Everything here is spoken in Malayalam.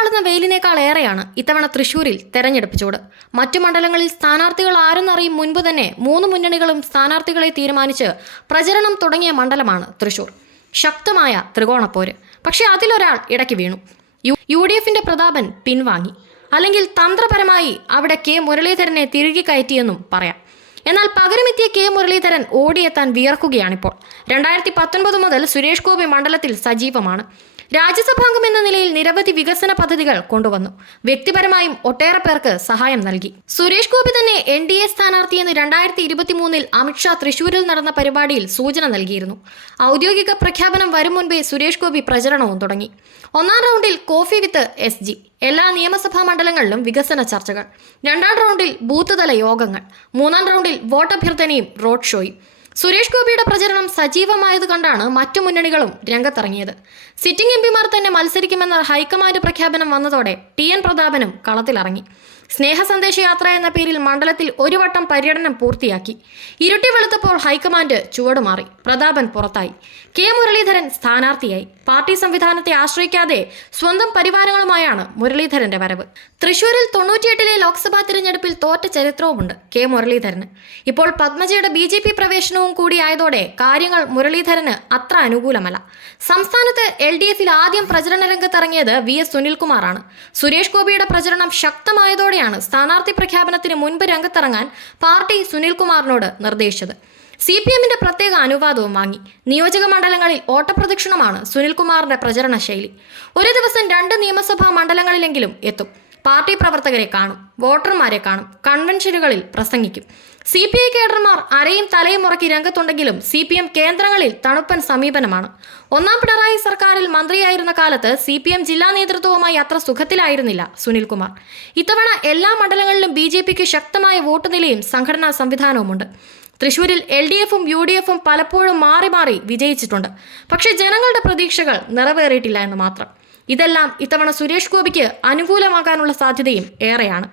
ആളുന്ന വെയിലിനേക്കാൾ ഏറെയാണ് ഇത്തവണ തൃശൂരിൽ തെരഞ്ഞെടുപ്പ് ചൂട്. മറ്റു മണ്ഡലങ്ങളിൽ സ്ഥാനാർത്ഥികൾ ആരെന്നറിയും മുൻപ് തന്നെ മൂന്ന് മുന്നണികളും സ്ഥാനാർത്ഥികളെ തീരുമാനിച്ച് പ്രചരണം തുടങ്ങിയ മണ്ഡലമാണ് തൃശൂർ. ശക്തമായ ത്രികോണപ്പോര്. പക്ഷേ അതിലൊരാൾ ഇടയ്ക്ക് വീണു. യു യു ഡി എഫിന്റെ പ്രതാപൻ പിൻവാങ്ങി. അല്ലെങ്കിൽ തന്ത്രപരമായി അവിടെ കെ മുരളീധരനെ തിരികെ കയറ്റിയെന്നും പറയാം. എന്നാൽ പകരമെത്തിയ കെ മുരളീധരൻ ഓടിയെത്താൻ വിയർക്കുകയാണിപ്പോൾ. രണ്ടായിരത്തി പത്തൊൻപത് മുതൽ സുരേഷ് ഗോപി മണ്ഡലത്തിൽ സജീവമാണ്. രാജ്യസഭാംഗം എന്ന നിലയിൽ നിരവധി വികസന പദ്ധതികൾ കൊണ്ടുവന്നു. വ്യക്തിപരമായും ഒട്ടേറെ പേർക്ക് സഹായം നൽകി. സുരേഷ് ഗോപി തന്നെ എൻ ഡി എ സ്ഥാനാർത്ഥിയെന്ന് രണ്ടായിരത്തി ഇരുപത്തി മൂന്നിൽ അമിത്ഷാ തൃശൂരിൽ നടന്ന പരിപാടിയിൽ സൂചന നൽകിയിരുന്നു. ഔദ്യോഗിക പ്രഖ്യാപനം വരും മുൻപേ സുരേഷ് ഗോപി പ്രചരണവും തുടങ്ങി. ഒന്നാം റൗണ്ടിൽ കോഫി വിത്ത് എസ് ജി എല്ലാ നിയമസഭാ മണ്ഡലങ്ങളിലും വികസന ചർച്ചകൾ. രണ്ടാം റൗണ്ടിൽ ബൂത്ത് തല യോഗങ്ങൾ. മൂന്നാം റൗണ്ടിൽ വോട്ടഭ്യർത്ഥനയും റോഡ് ഷോയും. സുരേഷ് ഗോപിയുടെ പ്രചരണം സജീവമായത് കണ്ടാണ് മറ്റു മുന്നണികളും രംഗത്തിറങ്ങിയത്. സിറ്റിംഗ് എം പിമാർ തന്നെ മത്സരിക്കുമെന്ന ഹൈക്കമാൻഡ് പ്രഖ്യാപനം വന്നതോടെ ടി എൻ പ്രതാപനും കളത്തിലിറങ്ങി. സ്നേഹ സന്ദേശ യാത്ര എന്ന പേരിൽ മണ്ഡലത്തിൽ ഒരു വട്ടം പര്യടനം പൂർത്തിയാക്കി. ഇരുട്ടി വെളുത്തപ്പോൾ ഹൈക്കമാൻഡ് ചുവടുമാറി പ്രതാപൻ പുറത്തായി. കെ മുരളീധരൻ സ്ഥാനാർത്ഥിയായി. പാർട്ടി സംവിധാനത്തെ ആശ്രയിക്കാതെ സ്വന്തം പരിവാരങ്ങളുമായാണ് മുരളീധരന്റെ വരവ്. തൃശൂരിൽ തൊണ്ണൂറ്റിയെട്ടിലെ ലോക്സഭാ തിരഞ്ഞെടുപ്പിൽ തോറ്റ ചരിത്രവുമുണ്ട് കെ മുരളീധരന്. ഇപ്പോൾ പത്മജയുടെ ബി ജെ പി പ്രവേശനവും കൂടിയായതോടെ കാര്യങ്ങൾ മുരളീധരന് അത്ര അനുകൂലമല്ല. സംസ്ഥാനത്ത് എൽ ഡി എഫിൽ ആദ്യം പ്രചരണ രംഗത്തിറങ്ങിയത് വി എസ് സുനിൽകുമാറാണ്. സുരേഷ് ഗോപിയുടെ പ്രചരണം ശക്തമായതോടെയാണ് സ്ഥാനാർത്ഥി പ്രഖ്യാപനത്തിന് മുൻപ് രംഗത്തിറങ്ങാൻ പാർട്ടി സുനിൽകുമാറിനോട് നിർദ്ദേശിച്ചത്. സി പി എമ്മിന്റെ പ്രത്യേക അനുവാദവും വാങ്ങി. നിയോജക മണ്ഡലങ്ങളിൽ ഓട്ടപ്രദക്ഷിണമാണ് സുനിൽകുമാറിന്റെ പ്രചരണ ശൈലി ഒരു ദിവസം രണ്ട് നിയമസഭാ മണ്ഡലങ്ങളിലെങ്കിലും എത്തും. പാർട്ടി പ്രവർത്തകരെ കാണും വോട്ടർമാരെ കാണും കൺവെൻഷനുകളിൽ പ്രസംഗിക്കും. സി പി ഐ കേഡർമാർ അരയും തലയും ഉറക്കി രംഗത്തുണ്ടെങ്കിലും സി പി എം കേന്ദ്രങ്ങളിൽ തണുപ്പൻ സമീപനമാണ്. ഒന്നാം പിണറായി സർക്കാരിൽ മന്ത്രിയായിരുന്ന കാലത്ത് സി പി എം ജില്ലാ നേതൃത്വവുമായി അത്ര സുഖത്തിലായിരുന്നില്ല സുനിൽകുമാർ. ഇത്തവണ എല്ലാ മണ്ഡലങ്ങളിലും ബി ജെ പിക്ക് ശക്തമായ വോട്ട് നിലയും സംഘടനാ സംവിധാനവുമുണ്ട്. തൃശൂരിൽ എൽ ഡി എഫും യു ഡി എഫും പലപ്പോഴും മാറി മാറി വിജയിച്ചിട്ടുണ്ട്. പക്ഷേ ജനങ്ങളുടെ പ്രതീക്ഷകൾ നിറവേറിയിട്ടില്ല എന്ന് മാത്രം. ഇതെല്ലാം ഇത്തവണ സുരേഷ് ഗോപിക്ക് അനുകൂലമാകാനുള്ള സാധ്യതയും ഏറെയാണ്.